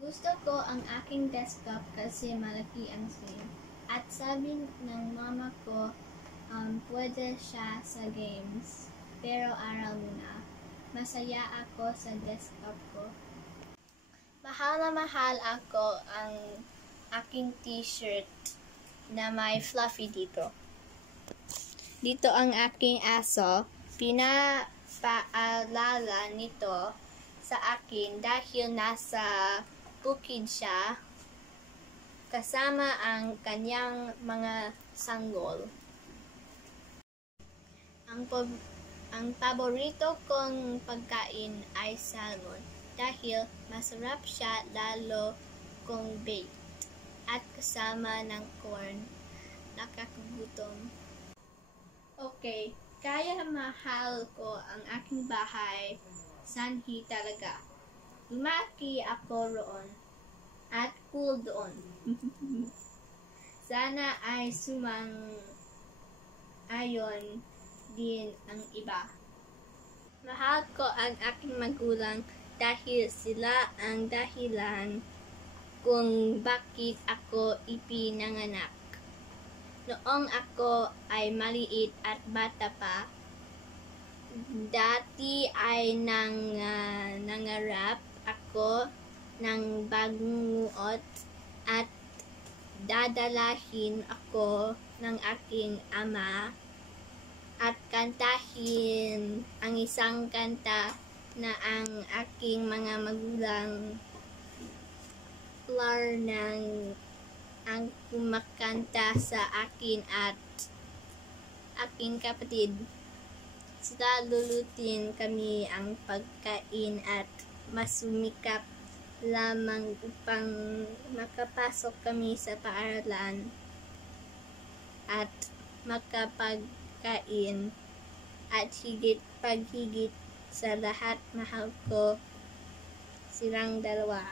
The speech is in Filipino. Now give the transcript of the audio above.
Gusto ko ang aking desktop kasi malaki ang screen. At sabi ng mama ko, pwede siya sa games. Pero aral muna. Masaya ako sa desktop ko. Mahal na mahal ako ang aking t-shirt na may fluffy dito. Dito ang aking aso. Pinapaalala nito sa akin dahil nasa bukid siya kasama ang kanyang mga sanggol. Ang paborito kong pagkain ay salmon dahil masarap siya lalo kung baked at kasama ng corn. Nakakagutom. Okay, kaya mahal ko ang aking bahay. Sanhi talaga. Lumaki ako roon. At cool doon. Sana ay sumang-ayon din ang iba. Mahal ko ang aking magulang dahil sila ang dahilan kung bakit ako ipinanganak. Noong ako ay maliit at bata pa, dati ay nangarap ako ng bangungot at dadalahin ako ng aking ama at kantahin ang isang kanta na ang aking mga magulang ang kumakanta sa akin at aking kapatid. Sila lulutin kami ang pagkain at masumikap lamang upang makapasok kami sa paaralan at makapagkain at higit sa lahat mahal ko silang dalawa.